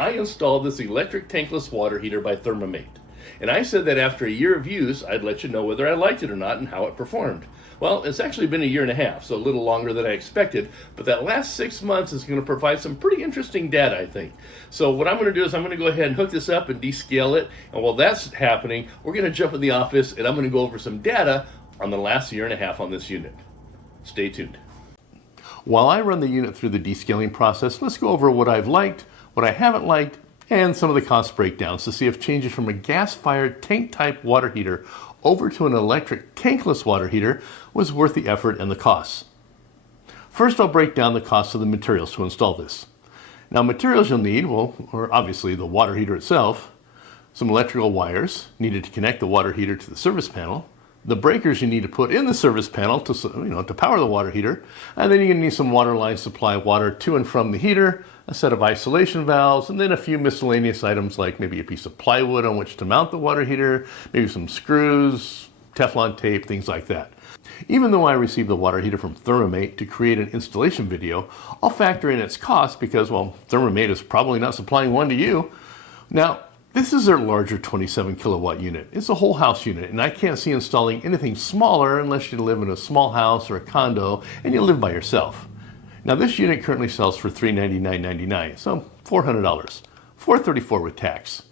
I installed this electric tankless water heater by ThermoMate. And I said that after a year of use, I'd let you know whether I liked it or not and how it performed. Well, it's actually been a year and a half, so a little longer than I expected, but that last 6 months is going to provide some pretty interesting data, I think. So what I'm going to do is I'm going to go ahead and hook this up and descale it, and while that's happening, we're going to jump in the office and I'm going to go over some data on the last year and a half on this unit. Stay tuned. While I run the unit through the descaling process, let's go over what I've liked, what I haven't liked, and some of the cost breakdowns to see if changes from a gas-fired tank-type water heater over to an electric tankless water heater was worth the effort and the costs. First, I'll break down the cost of the materials to install this. Now, materials you'll need, well, are obviously the water heater itself, some electrical wires needed to connect the water heater to the service panel, the breakers you need to put in the service panel to power the water heater, and then you're going to need some water lines to supply water to and from the heater, a set of isolation valves, and then a few miscellaneous items like maybe a piece of plywood on which to mount the water heater, maybe some screws, Teflon tape, things like that. Even though I received the water heater from ThermoMate to create an installation video, I'll factor in its cost because, well, ThermoMate is probably not supplying one to you. Now, this is their larger 27 kilowatt unit. It's a whole house unit, and I can't see installing anything smaller unless you live in a small house or a condo and you live by yourself. Now, this unit currently sells for $399.99, so $400, $434 with tax.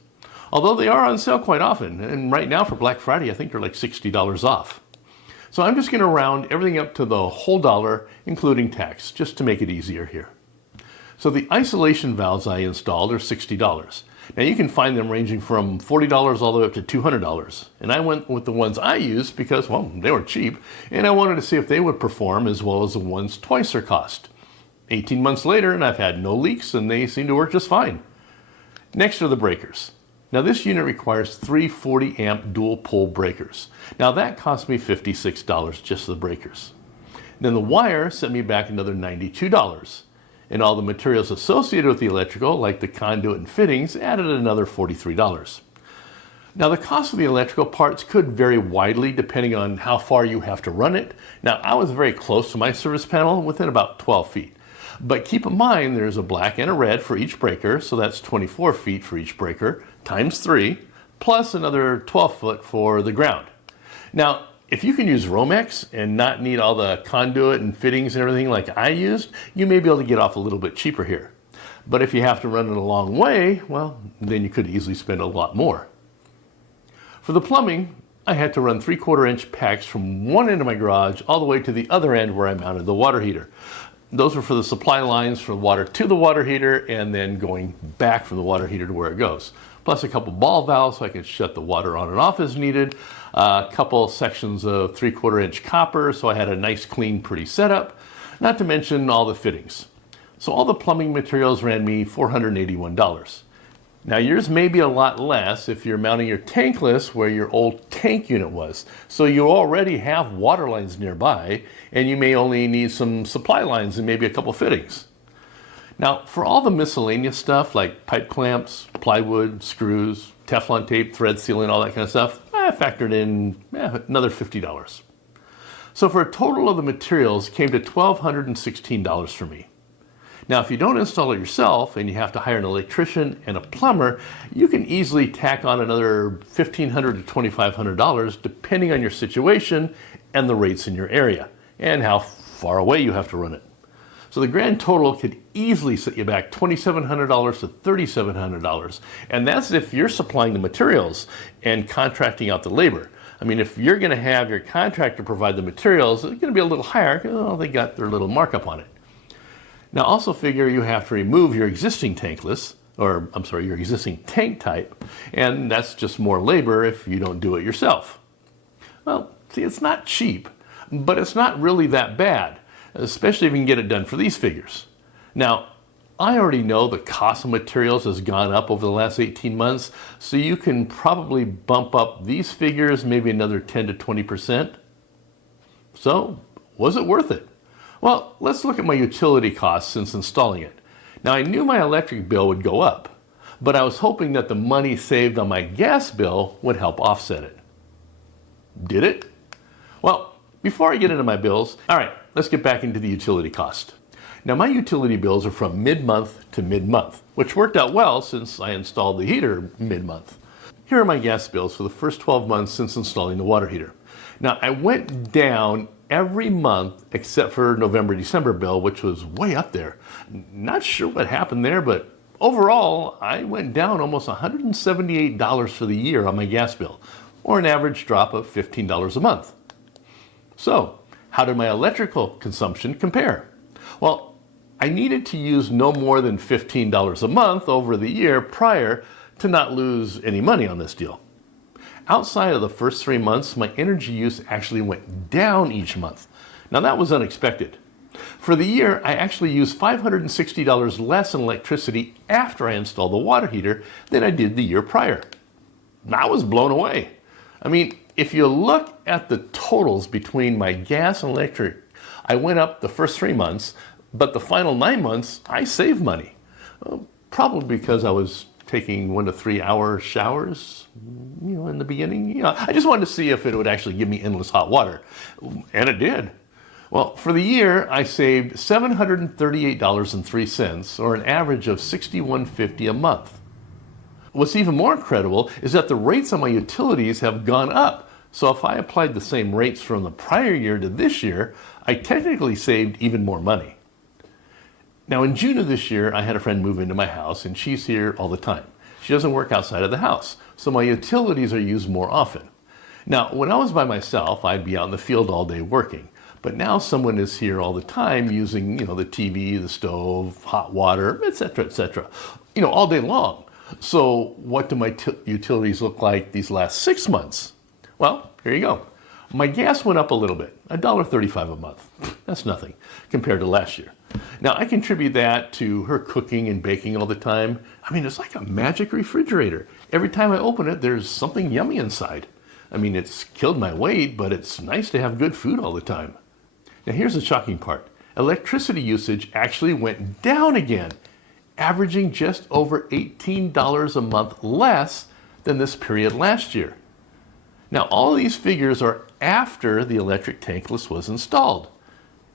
Although they are on sale quite often, and right now for Black Friday, I think they're like $60 off. So I'm just going to round everything up to the whole dollar, including tax, just to make it easier here. So the isolation valves I installed are $60. Now you can find them ranging from $40 all the way up to $200. And I went with the ones I used because, well, they were cheap, and I wanted to see if they would perform as well as the ones twice their cost. 18 months later, and I've had no leaks, and they seem to work just fine. Next are the breakers. Now this unit requires 3 40 amp dual pole breakers. Now that cost me $56 just for the breakers. Then the wire sent me back another $92. And all the materials associated with the electrical, like the conduit and fittings, added another $43. Now the cost of the electrical parts could vary widely depending on how far you have to run it. Now I was very close to my service panel, within about 12 feet. But keep in mind there's a black and a red for each breaker, so that's 24 feet for each breaker, times 3, plus another 12 foot for the ground. Now, if you can use Romex and not need all the conduit and fittings and everything like I used, you may be able to get off a little bit cheaper here. But if you have to run it a long way, well, then you could easily spend a lot more. For the plumbing, I had to run 3/4 inch packs from one end of my garage all the way to the other end where I mounted the water heater. Those were for the supply lines for water to the water heater and then going back from the water heater to where it goes. Plus a couple ball valves so I could shut the water on and off as needed. A couple sections of 3/4 inch copper so I had a nice, clean, pretty setup. Not to mention all the fittings. So all the plumbing materials ran me $481. Now yours may be a lot less if you're mounting your tankless where your old tank unit was. So you already have water lines nearby and you may only need some supply lines and maybe a couple fittings. Now for all the miscellaneous stuff like pipe clamps, plywood, screws, Teflon tape, thread sealing, all that kind of stuff, I factored in another $50. So for a total of the materials came to $1,216 for me. Now, if you don't install it yourself and you have to hire an electrician and a plumber, you can easily tack on another $1,500 to $2,500 depending on your situation and the rates in your area and how far away you have to run it. So the grand total could easily set you back $2,700 to $3,700. And that's if you're supplying the materials and contracting out the labor. I mean, if you're going to have your contractor provide the materials, it's going to be a little higher because they got their little markup on it. Now also figure you have to remove your existing tankless, or I'm sorry, your existing tank type, and that's just more labor if you don't do it yourself. Well, see, it's not cheap, but it's not really that bad, especially if you can get it done for these figures. Now, I already know the cost of materials has gone up over the last 18 months, so you can probably bump up these figures maybe another 10 to 20%. So, was it worth it? Well, let's look at my utility costs since installing it. Now, I knew my electric bill would go up, but I was hoping that the money saved on my gas bill would help offset it. Did it? Well, before I get into my bills, all right, let's get back into the utility cost. Now my utility bills are from mid-month to mid-month, which worked out well since I installed the heater mid-month. Here are my gas bills for the first 12 months since installing the water heater. Now I went down every month except for November-December bill, which was way up there. Not sure what happened there, but overall I went down almost $178 for the year on my gas bill, or an average drop of $15 a month. So, how did my electrical consumption compare? Well, I needed to use no more than $15 a month over the year prior to not lose any money on this deal. Outside of the first 3 months, my energy use actually went down each month. Now that was unexpected. For the year, I actually used $560 less in electricity after I installed the water heater than I did the year prior. I was blown away. I mean, if you look at the totals between my gas and electric, I went up the first 3 months, but the final 9 months, I saved money. Probably because I was taking 1 to 3 hour showers, in the beginning. I just wanted to see if it would actually give me endless hot water. And it did. Well, for the year, I saved $738.03, or an average of $61.50 a month. What's even more incredible is that the rates on my utilities have gone up. So if I applied the same rates from the prior year to this year, I technically saved even more money. Now in June of this year, I had a friend move into my house, and she's here all the time. She doesn't work outside of the house, so my utilities are used more often. Now, when I was by myself, I'd be out in the field all day working. But now someone is here all the time using, the TV, the stove, hot water, etc., all day long. So what do my utilities look like these last 6 months? Well, here you go. My gas went up a little bit, $1.35 a month. That's nothing compared to last year. Now, I contribute that to her cooking and baking all the time. I mean, it's like a magic refrigerator. Every time I open it, there's something yummy inside. I mean, it's killed my weight, but it's nice to have good food all the time. Now, here's the shocking part. Electricity usage actually went down again, averaging just over $18 a month less than this period last year. Now, all of these figures are after the electric tankless was installed,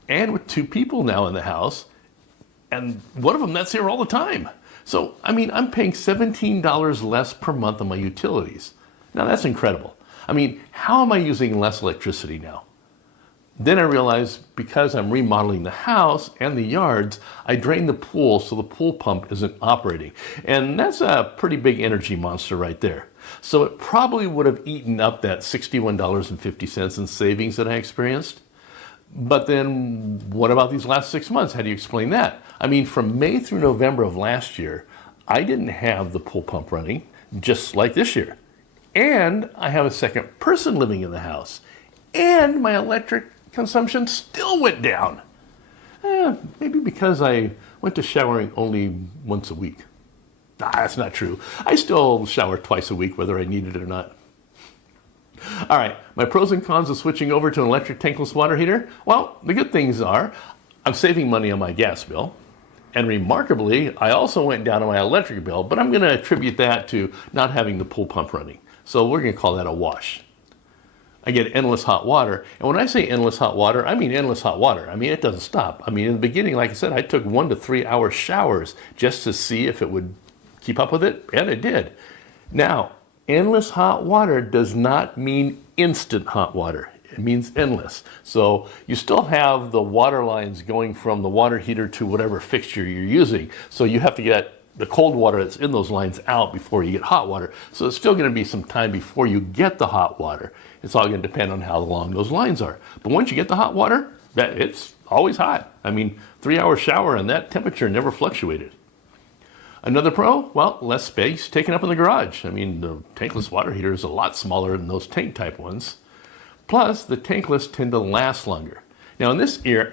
and with 2 people now in the house, and one of them that's here all the time. So, I mean, I'm paying $17 less per month on my utilities. Now, that's incredible. I mean, how am I using less electricity now? Then I realized because I'm remodeling the house and the yards, I drained the pool so the pool pump isn't operating. And that's a pretty big energy monster right there. So it probably would have eaten up that $61.50 in savings that I experienced. But then what about these last 6 months? How do you explain that? I mean, from May through November of last year, I didn't have the pool pump running, just like this year. And I have a second person living in the house. And my electric consumption still went down. Maybe because I went to showering only once a week. That's not true. I still shower twice a week, whether I need it or not. All right, my pros and cons of switching over to an electric tankless water heater. Well, the good things are I'm saving money on my gas bill. And remarkably, I also went down on my electric bill, but I'm going to attribute that to not having the pool pump running. So we're going to call that a wash. I get endless hot water. And when I say endless hot water, I mean endless hot water. I mean, it doesn't stop. I mean, in the beginning, like I said, I took 1 to 3 hour showers just to see if it would keep up with it, and it did. Now, endless hot water does not mean instant hot water. It means endless. So you still have the water lines going from the water heater to whatever fixture you're using. So you have to get the cold water that's in those lines out before you get hot water. So it's still going to be some time before you get the hot water. It's all going to depend on how long those lines are. But once you get the hot water, it's always hot. I mean, 3 hour shower and that temperature never fluctuated. Another pro, well, less space taken up in the garage. I mean, the tankless water heater is a lot smaller than those tank type ones. Plus, the tankless tend to last longer. Now, in this area,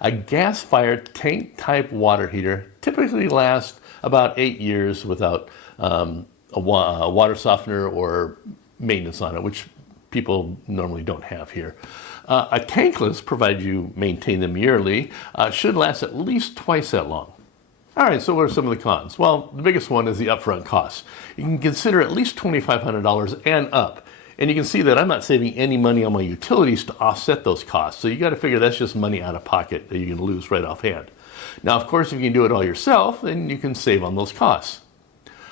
a gas-fired tank-type water heater typically lasts about 8 years without a water softener or maintenance on it, which people normally don't have here. A tankless, provided you maintain them yearly, should last at least twice that long. All right, so what are some of the cons? Well, the biggest one is the upfront cost. You can consider at least $2,500 and up. And you can see that I'm not saving any money on my utilities to offset those costs. So you got to figure that's just money out of pocket that you're going to lose right offhand. Now, of course, if you can do it all yourself, then you can save on those costs.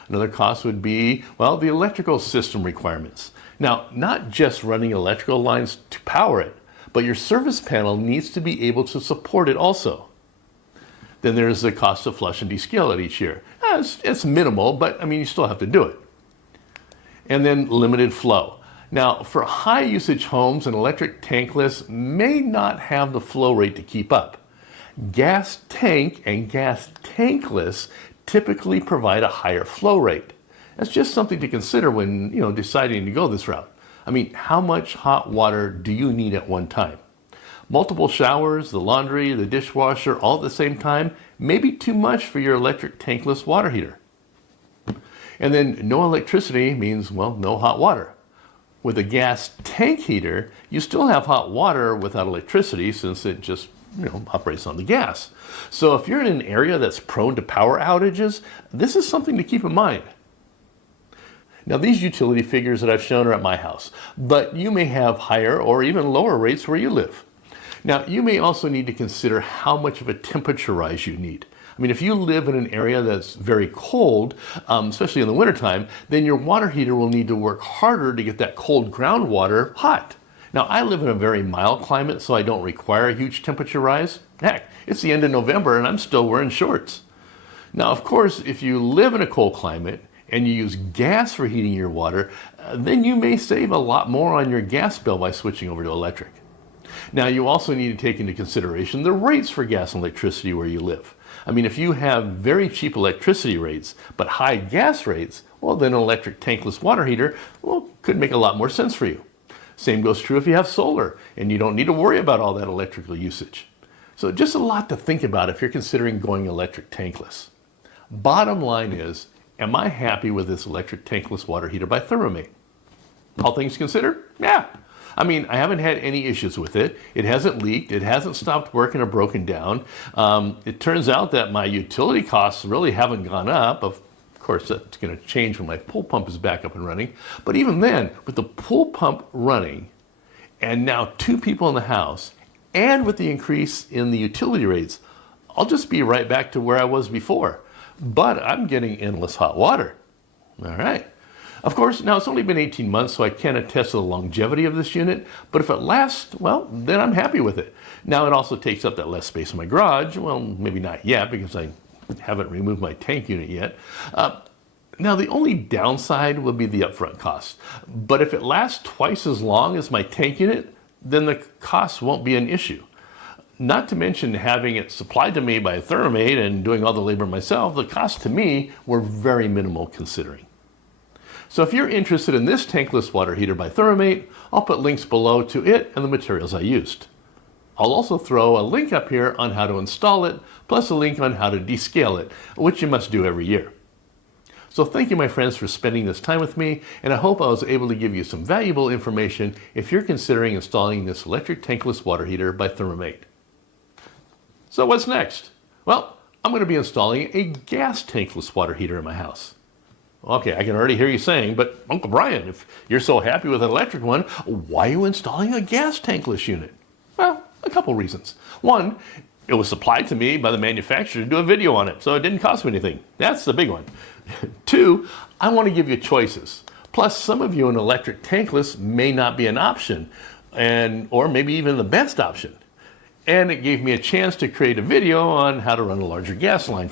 Another cost would be, well, the electrical system requirements. Now, not just running electrical lines to power it, but your service panel needs to be able to support it also. Then there's the cost to flush and descale it each year. It's minimal, but I mean, you still have to do it. And then limited flow. Now, for high usage homes, an electric tankless may not have the flow rate to keep up. Gas tank and gas tankless typically provide a higher flow rate. That's just something to consider when, deciding to go this route. I mean, how much hot water do you need at one time? Multiple showers, the laundry, the dishwasher, all at the same time may be too much for your electric tankless water heater. And then no electricity means, well, no hot water. With a gas tank heater, you still have hot water without electricity since it just, operates on the gas. So if you're in an area that's prone to power outages, this is something to keep in mind. Now, these utility figures that I've shown are at my house, but you may have higher or even lower rates where you live. Now, you may also need to consider how much of a temperature rise you need. I mean, if you live in an area that's very cold, especially in the wintertime, then your water heater will need to work harder to get that cold groundwater hot. Now, I live in a very mild climate, so I don't require a huge temperature rise. Heck, it's the end of November and I'm still wearing shorts. Now, of course, if you live in a cold climate and you use gas for heating your water, then you may save a lot more on your gas bill by switching over to electric. Now, you also need to take into consideration the rates for gas and electricity where you live. I mean, if you have very cheap electricity rates, but high gas rates, well, then an electric tankless water heater, could make a lot more sense for you. Same goes true if you have solar, and you don't need to worry about all that electrical usage. So just a lot to think about if you're considering going electric tankless. Bottom line is, am I happy with this electric tankless water heater by ThermoMate? All things considered, yeah. I mean, I haven't had any issues with it. It hasn't leaked. It hasn't stopped working or broken down. It turns out that my utility costs really haven't gone up. Of course, that's going to change when my pool pump is back up and running. But even then, with the pool pump running and now 2 people in the house, and with the increase in the utility rates, I'll just be right back to where I was before. But I'm getting endless hot water. All right. Of course, now it's only been 18 months, so I can't attest to the longevity of this unit, but if it lasts, well, then I'm happy with it. Now, it also takes up that less space in my garage. Well, maybe not yet, because I haven't removed my tank unit yet. Now, the only downside will be the upfront cost. But if it lasts twice as long as my tank unit, then the cost won't be an issue. Not to mention having it supplied to me by ThermoMate and doing all the labor myself, the costs to me were very minimal considering. So if you're interested in this tankless water heater by ThermoMate, I'll put links below to it and the materials I used. I'll also throw a link up here on how to install it, plus a link on how to descale it, which you must do every year. So thank you, my friends, for spending this time with me, and I hope I was able to give you some valuable information if you're considering installing this electric tankless water heater by ThermoMate. So what's next? Well, I'm going to be installing a gas tankless water heater in my house. Okay, I can already hear you saying, but Uncle Brian, if you're so happy with an electric one, why are you installing a gas tankless unit? Well, a couple reasons. One, it was supplied to me by the manufacturer to do a video on it, so it didn't cost me anything. That's the big one. 2, I want to give you choices. Plus, some of you an electric tankless may not be an option, or maybe even the best option. And it gave me a chance to create a video on how to run a larger gas line